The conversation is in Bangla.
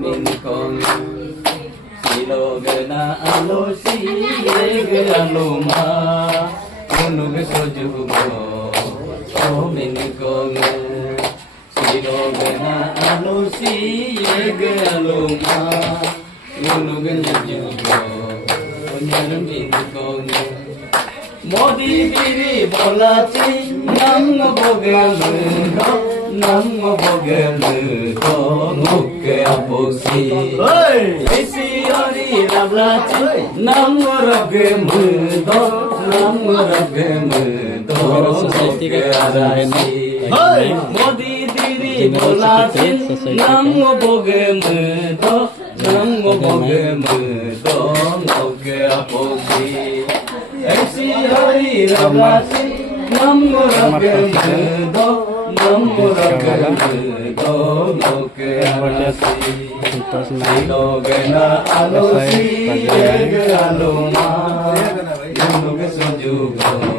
min con silo gana alo si alo ma unu ge sojugo o min con silo gana alo si alo ma unu ge sojugo o min con Modi বিরি বলাছি নাম বগেল নাম বগেল তো মুখে আপসি এসি হরি রাবলাছি নাম রগে মুদ নাম রগে মুদ সোসাইটি আরাসি মোদি বিরি বলাছি নাম বগে মুদ নাম বগে মুদ মুখে আপসি ऐसी हरी रवासी नम रगे दो नम रगे दो लोके आसी लोगे ना आलोसी आलो मा लोगे संजुगो